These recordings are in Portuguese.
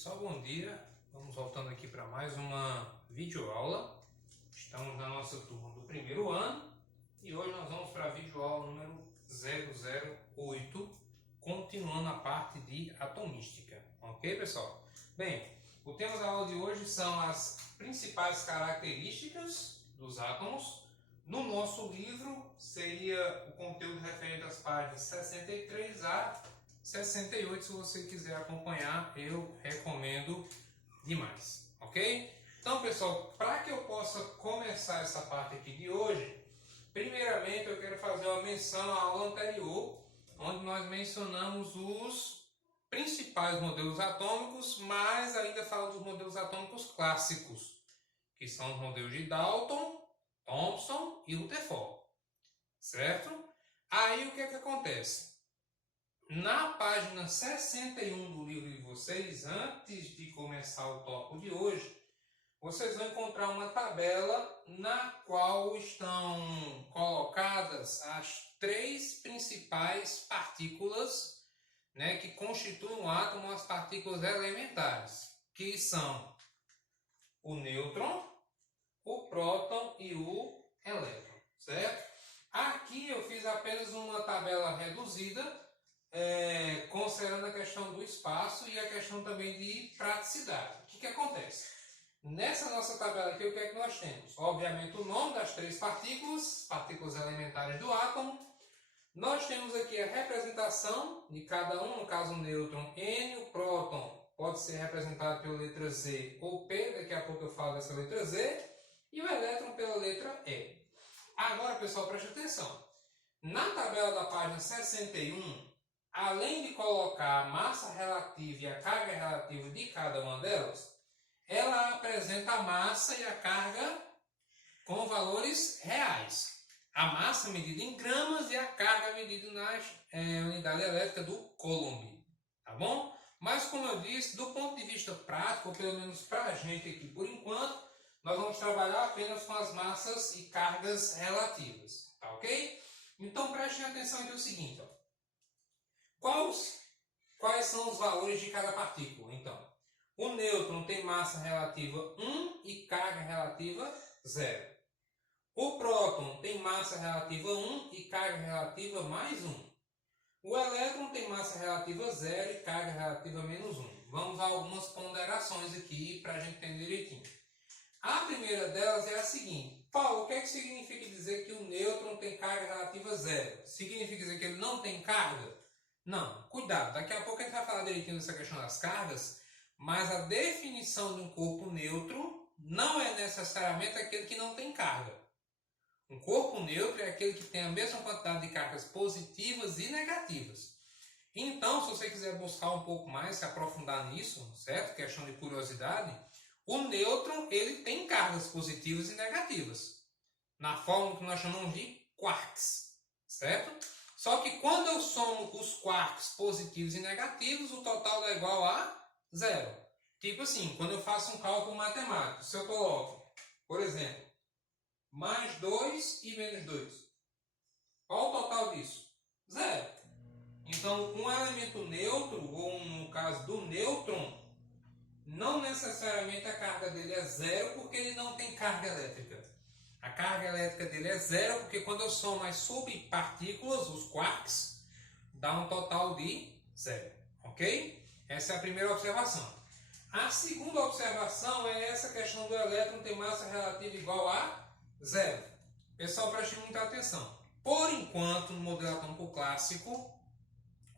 Pessoal, bom dia. Vamos voltando aqui para mais uma videoaula. Estamos na nossa turma do primeiro ano e hoje nós vamos para a videoaula número 008, continuando a parte de atomística. Ok, pessoal? Bem, o tema da aula de hoje são as principais características dos átomos. No nosso livro seria o conteúdo referente às páginas 63 a 68, se você quiser acompanhar, eu recomendo demais, ok? Então, pessoal, para que eu possa começar essa parte aqui de hoje, primeiramente eu quero fazer uma menção à aula anterior, onde nós mencionamos os principais modelos atômicos, mas ainda falamos dos modelos atômicos clássicos, que são os modelos de Dalton, Thomson e Rutherford, certo? Aí o que é que acontece? Na página 61 do livro de vocês, antes de começar o tópico de hoje, vocês vão encontrar uma tabela na qual estão colocadas as três principais partículas, né, que constituem um átomo, as partículas elementares, que são o nêutron, o próton e o elétron, certo? Aqui eu fiz apenas uma tabela reduzida, considerando a questão do espaço e a questão também de praticidade. O que acontece? Nessa nossa tabela aqui, o que é que nós temos? Obviamente o nome das três partículas elementares do átomo. Nós temos aqui a representação de cada um, no caso o nêutron N, o próton pode ser representado pela letra Z ou P, daqui a pouco eu falo dessa letra Z, e o elétron pela letra E. Agora, pessoal, preste atenção. Na tabela da página 61, além de colocar a massa relativa e a carga relativa de cada uma delas, ela apresenta a massa e a carga com valores reais. A massa medida em gramas e a carga medida na unidade elétrica do Coulomb. Tá bom? Mas, como eu disse, do ponto de vista prático, ou pelo menos para a gente aqui por enquanto, nós vamos trabalhar apenas com as massas e cargas relativas. Tá ok? Então, prestem atenção aqui o seguinte, ó. Quais são os valores de cada partícula? Então, o nêutron tem massa relativa 1 e carga relativa 0. O próton tem massa relativa 1 e carga relativa mais 1. O elétron tem massa relativa 0 e carga relativa menos 1. Vamos a algumas ponderações aqui para a gente entender direitinho. A primeira delas é a seguinte. Paulo, o que é que significa dizer que o nêutron tem carga relativa 0? Significa dizer que ele não tem carga? Não, cuidado, daqui a pouco a gente vai falar direitinho dessa questão das cargas, mas a definição de um corpo neutro não é necessariamente aquele que não tem carga. Um corpo neutro é aquele que tem a mesma quantidade de cargas positivas e negativas. Então, se você quiser buscar um pouco mais, se aprofundar nisso, certo? Questão de curiosidade, o nêutron ele tem cargas positivas e negativas, na forma que nós chamamos de quarks, certo? Só que quando eu somo os quarks positivos e negativos, o total dá igual a 0. Tipo assim, quando eu faço um cálculo matemático, se eu coloco, por exemplo, mais 2 e menos 2, qual o total disso? 0. Então, um elemento neutro, ou no caso do nêutron, não necessariamente a carga dele é 0 porque ele não tem carga elétrica. A carga elétrica dele é 0 porque quando eu somo as subpartículas, os quarks, dá um total de 0. Ok? Essa é a primeira observação. A segunda observação é essa questão do elétron ter massa relativa igual a 0. Pessoal, preste muita atenção. Por enquanto, no modelo atômico clássico,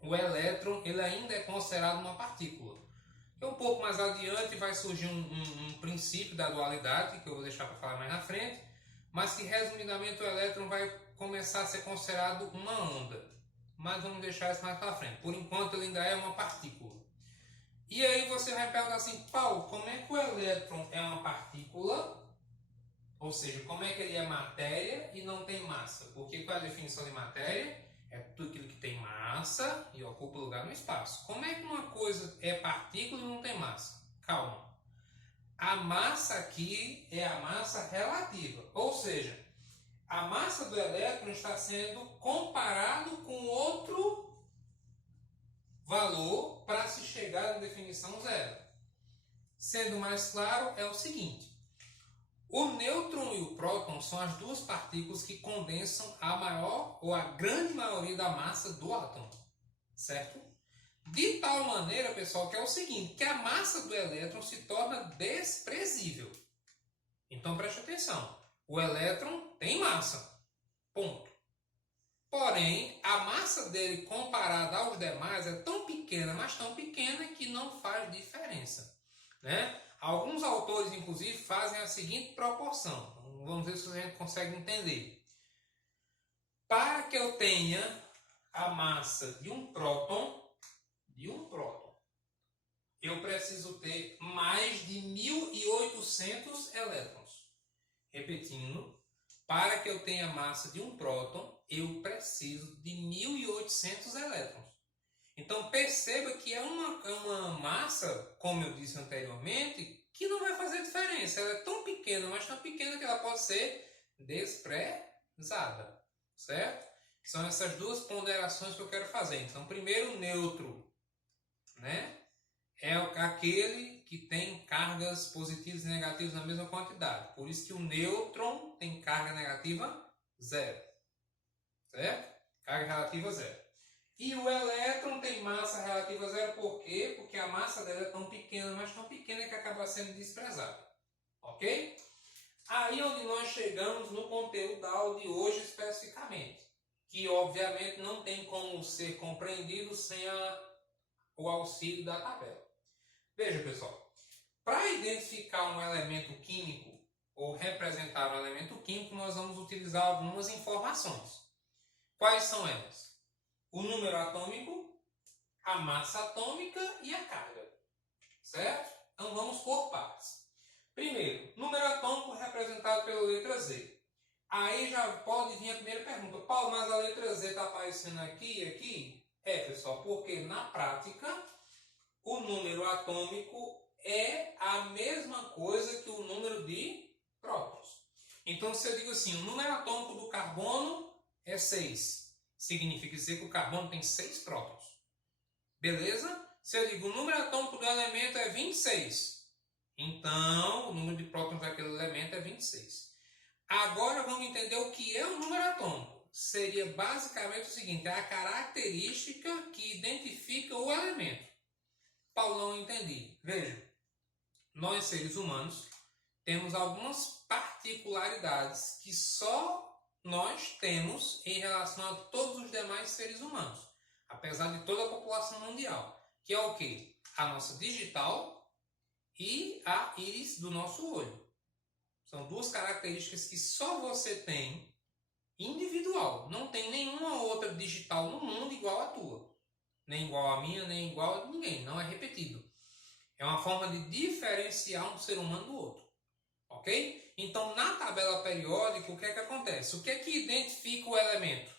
o elétron ele ainda é considerado uma partícula. E um pouco mais adiante vai surgir um princípio da dualidade, que eu vou deixar para falar mais na frente, mas que resumidamente o elétron vai começar a ser considerado uma onda. Mas vamos deixar isso mais para frente. Por enquanto ele ainda é uma partícula. E aí você vai perguntar assim, Paulo, como é que o elétron é uma partícula? Ou seja, como é que ele é matéria e não tem massa? Porque qual é a definição de matéria? É tudo aquilo que tem massa e ocupa lugar no espaço. Como é que uma coisa é partícula e não tem massa? Calma. A massa aqui é a massa relativa. Ou seja, a massa do elétron está sendo comparado com outro valor para se chegar à definição 0. Sendo mais claro, é o seguinte. O nêutron e o próton são as duas partículas que condensam a maior ou a grande maioria da massa do átomo, certo? De tal maneira, pessoal, que é o seguinte, que a massa do elétron se torna desprezível. Então preste atenção, o elétron tem massa, ponto. Porém, a massa dele comparada aos demais é tão pequena, mas tão pequena que não faz diferença, né? Alguns autores, inclusive, fazem a seguinte proporção. Vamos ver se a gente consegue entender. Para que eu tenha a massa de um próton, eu preciso ter mais de 1.800 elétrons. Repetindo, para que eu tenha a massa de um próton, eu preciso de 1.800 elétrons. Então perceba que é uma massa, como eu disse anteriormente, que não vai fazer diferença. Ela é tão pequena, mas tão pequena que ela pode ser desprezada, certo? São essas duas ponderações que eu quero fazer. Então, primeiro, o nêutron, né? É aquele que tem cargas positivas e negativas na mesma quantidade. Por isso que o nêutron tem carga negativa 0, certo? Carga relativa 0. E o elétron tem massa relativa a 0, por quê? Porque a massa dela é tão pequena, mas tão pequena que acaba sendo desprezada. Ok? Aí onde nós chegamos no conteúdo da aula de hoje especificamente, que obviamente não tem como ser compreendido sem o auxílio da tabela. Veja, pessoal, para identificar um elemento químico ou representar um elemento químico, nós vamos utilizar algumas informações. Quais são elas? O número atômico, a massa atômica e a carga, certo? Então vamos por partes. Primeiro, número atômico representado pela letra Z. Aí já pode vir a primeira pergunta. Paulo, mas a letra Z está aparecendo aqui e aqui? É, pessoal, porque na prática o número atômico é a mesma coisa que o número de prótons. Então se eu digo assim, o número atômico do carbono é 6. Significa dizer que o carbono tem 6 prótons. Beleza? Se eu digo o número atômico do elemento é 26, então o número de prótons daquele elemento é 26. Agora vamos entender o que é o número atômico. Seria basicamente o seguinte, é a característica que identifica o elemento. Paulão, entendi. Veja, nós seres humanos temos algumas particularidades que só nós temos em relação a todos os demais seres humanos, apesar de toda a população mundial, que é o quê? A nossa digital e a íris do nosso olho. São duas características que só você tem individual. Não tem nenhuma outra digital no mundo igual à tua. Nem igual a minha, nem igual a ninguém. Não é repetido. É uma forma de diferenciar um ser humano do outro. Ok? Então, na tabela periódica, o que é que acontece? O que é que identifica o elemento?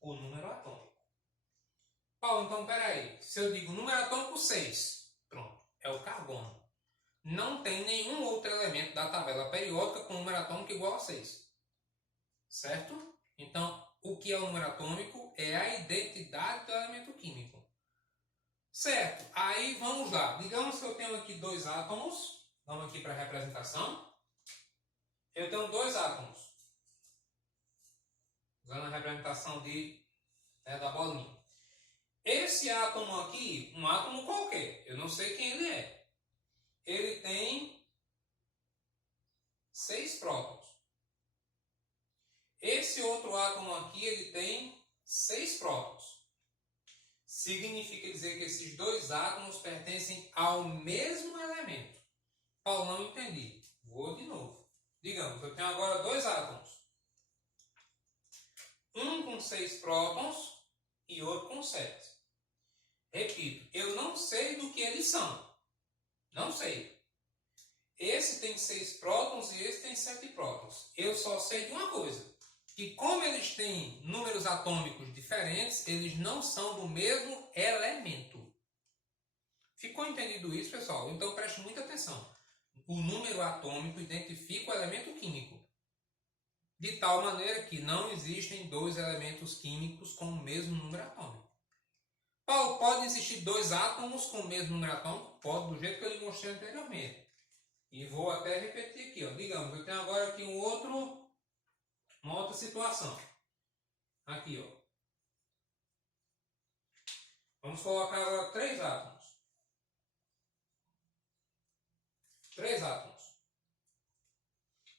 O número atômico. Paulo, então, peraí. Se eu digo número atômico 6, pronto, é o carbono. Não tem nenhum outro elemento da tabela periódica com número atômico igual a 6. Certo? Então, o que é o número atômico? É a identidade do elemento químico. Certo? Aí, vamos lá. Digamos que eu tenho aqui 2 átomos. Vamos aqui para a representação. Eu tenho 2 átomos. Usando a representação da bolinha. Esse átomo aqui, um átomo qualquer, eu não sei quem ele é. Ele tem 6 prótons. Esse outro átomo aqui, ele tem 6 prótons. Significa dizer que esses 2 átomos pertencem ao mesmo elemento. Paulo, não entendi. Vou de novo. Digamos, eu tenho agora 2 átomos. Um com 6 prótons e outro com 7. Repito, eu não sei do que eles são. Não sei. Esse tem 6 prótons e esse tem 7 prótons. Eu só sei de uma coisa. Que como eles têm números atômicos diferentes, eles não são do mesmo elemento. Ficou entendido isso, pessoal? Então preste muita atenção. O número atômico identifica o elemento químico. De tal maneira que não existem 2 elementos químicos com o mesmo número atômico. Paulo, pode existir dois átomos com o mesmo número atômico? Pode, do jeito que eu lhe mostrei anteriormente. E vou até repetir aqui, ó. Digamos, eu tenho agora aqui uma outra situação. Aqui, ó. Vamos colocar agora três átomos. Três átomos.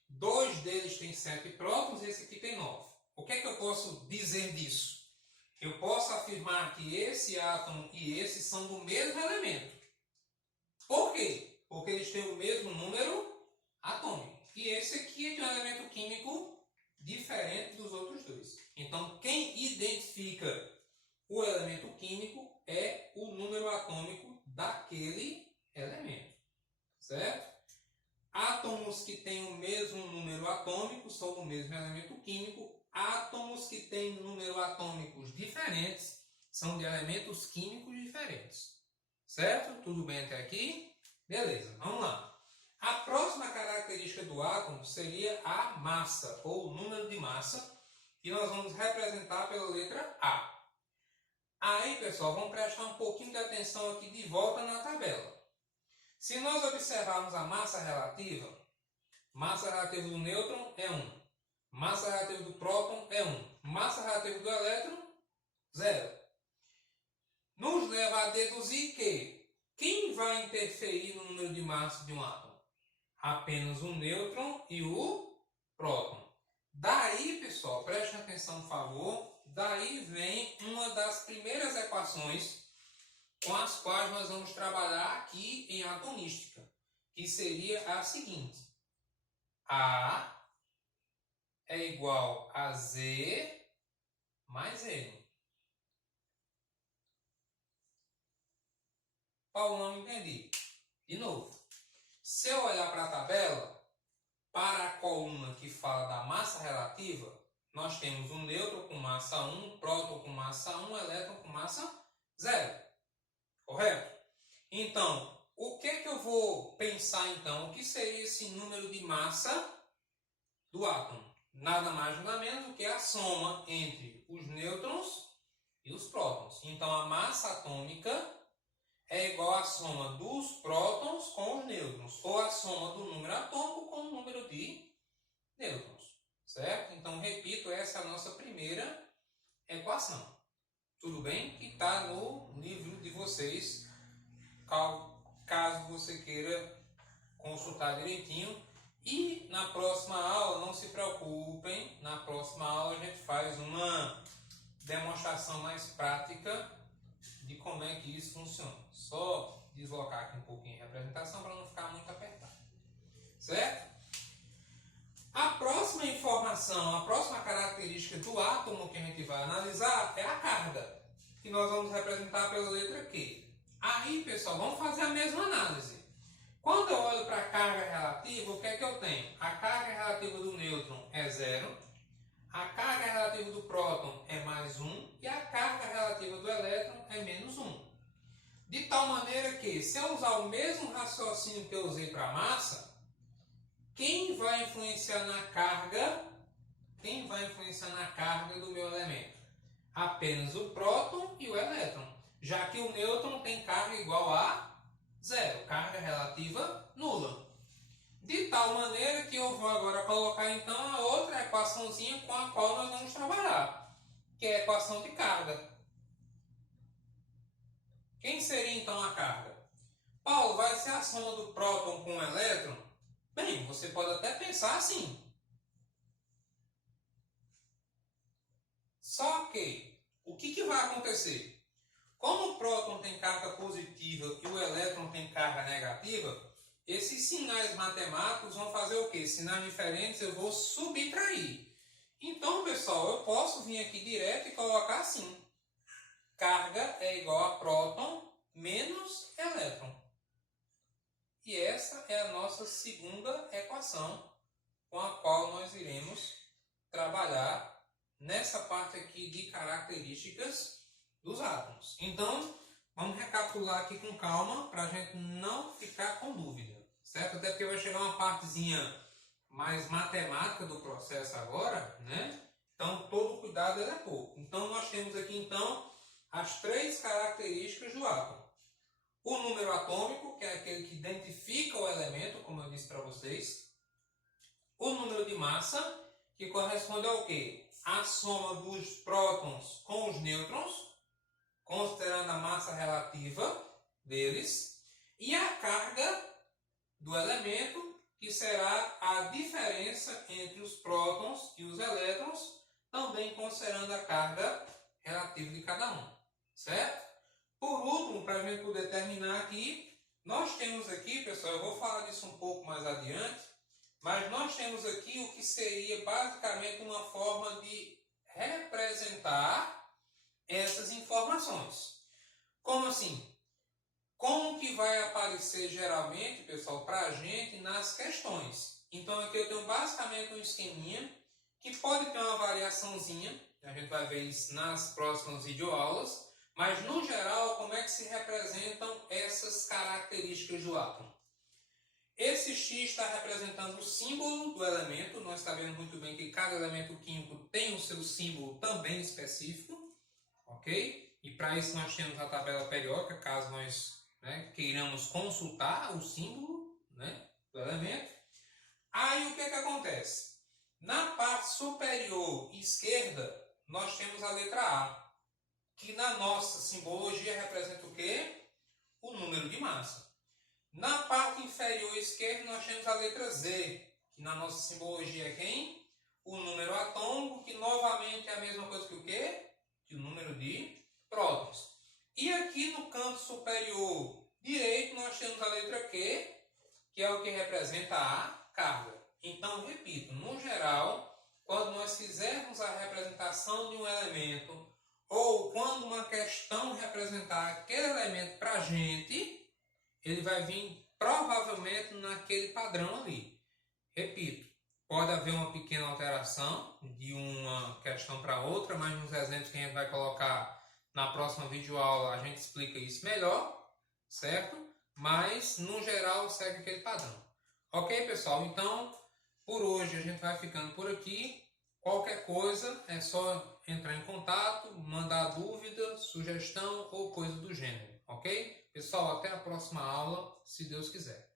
Dois deles têm 7 prótons e esse aqui tem 9. O que é que eu posso dizer disso? Eu posso afirmar que esse átomo e esse são do mesmo elemento. Por quê? Porque eles têm o mesmo número atômico. E esse aqui é de um elemento químico diferente dos outros dois. Então, quem identifica o elemento químico é o número atômico daquele elemento. Certo? Átomos que têm o mesmo número atômico são do mesmo elemento químico. Átomos que têm número atômicos diferentes são de elementos químicos diferentes. Certo? Tudo bem até aqui? Beleza, vamos lá. A próxima característica do átomo seria a massa, ou o número de massa, que nós vamos representar pela letra A. Aí, pessoal, vamos prestar um pouquinho de atenção aqui de volta na tabela. Se nós observarmos a massa relativa do nêutron é 1. Massa relativa do próton é 1. Massa relativa do elétron, 0. Nos leva a deduzir que quem vai interferir no número de massa de um átomo? Apenas o nêutron e o próton. Daí, pessoal, prestem atenção, por favor, daí vem uma das primeiras equações com as quais nós vamos trabalhar aqui em atonística, que seria a seguinte: A é igual a Z mais N. Qual não entendi? De novo, se eu olhar para a tabela, para a coluna que fala da massa relativa, nós temos um nêutron com massa 1, próton com massa 1, elétron com massa 0. Correto? Então, o que eu vou pensar então? O que seria esse número de massa do átomo? Nada mais nada menos do que a soma entre os nêutrons e os prótons. Então, a massa atômica é igual à soma dos prótons com os nêutrons, ou a soma do número atômico com o número de nêutrons. Certo? Então, repito, essa é a nossa primeira equação. Tudo bem? Que está no livro de vocês, caso você queira consultar direitinho. E na próxima aula, não se preocupem, na próxima aula a gente faz uma demonstração mais prática de como é que isso funciona. Só deslocar aqui um pouquinho a representação para não ficar muito apertado. Certo? A próxima informação, a próxima característica do átomo que a gente vai analisar é a carga, que nós vamos representar pela letra Q. Aí, pessoal, vamos fazer a mesma análise. Quando eu olho para a carga relativa, o que é que eu tenho? A carga relativa do nêutron é 0, a carga relativa do próton é mais 1 e a carga relativa do elétron é menos 1. De tal maneira que, se eu usar o mesmo raciocínio que eu usei para a massa, quem vai influenciar na carga do meu elemento? Apenas o próton e o elétron, já que o nêutron tem carga igual a 0, carga relativa nula. De tal maneira que eu vou agora colocar então a outra equaçãozinha com a qual nós vamos trabalhar, que é a equação de carga. Quem seria então a carga? Paulo, vai ser a soma do próton com o elétron? Bem, você pode até pensar assim. Só que, o que vai acontecer? Como o próton tem carga positiva e o elétron tem carga negativa, esses sinais matemáticos vão fazer o quê? Sinais diferentes eu vou subtrair. Então, pessoal, eu posso vir aqui direto e colocar assim. Carga é igual a próton menos elétron. E essa é a nossa segunda equação com a qual nós iremos trabalhar nessa parte aqui de características dos átomos. Então, vamos recapitular aqui com calma para a gente não ficar com dúvida, certo? Até porque vai chegar uma partezinha mais matemática do processo agora, né? Então, todo cuidado é pouco. Então, nós temos aqui, então, as três características do átomo. O número atômico, que é aquele que identifica o elemento, como eu disse para vocês. O número de massa, que corresponde ao quê? A soma dos prótons com os nêutrons, considerando a massa relativa deles. E a carga do elemento, que será a diferença entre os prótons e os elétrons, também considerando a carga relativa de cada um, certo? Por último, para a gente poder terminar aqui, nós temos aqui, pessoal, eu vou falar disso um pouco mais adiante, mas nós temos aqui o que seria basicamente uma forma de representar essas informações. Como assim? Como que vai aparecer geralmente, pessoal, para a gente nas questões? Então aqui eu tenho basicamente um esqueminha que pode ter uma variaçãozinha, a gente vai ver isso nas próximas videoaulas, mas no geral, como é que se representam essas características do átomo? Esse X está representando o símbolo do elemento, nós sabemos muito bem que cada elemento químico tem o seu símbolo também específico, ok? E para isso nós temos a tabela periódica, caso nós queiramos consultar o símbolo do elemento. Aí o que acontece? Na parte superior esquerda, nós temos a letra A, que na nossa simbologia representa o quê? O número de massa. Na parte inferior esquerda, nós temos a letra Z, que na nossa simbologia é quem? O número atômico, que novamente é a mesma coisa que o quê? Que o número de prótons. E aqui no canto superior direito nós temos a letra Q, que é o que representa a carga. Então, repito, no geral, quando nós fizermos a representação de um elemento, ou quando uma questão representar aquele elemento para a gente, ele vai vir provavelmente naquele padrão ali. Repito, pode haver uma pequena alteração de uma questão para outra, mas nos exemplos que a gente vai colocar na próxima videoaula a gente explica isso melhor, certo? Mas, no geral, segue aquele padrão. Ok, pessoal? Então, por hoje a gente vai ficando por aqui. Qualquer coisa é só entrar em contato, mandar dúvida, sugestão ou coisa do gênero. Ok? Pessoal, até a próxima aula, se Deus quiser.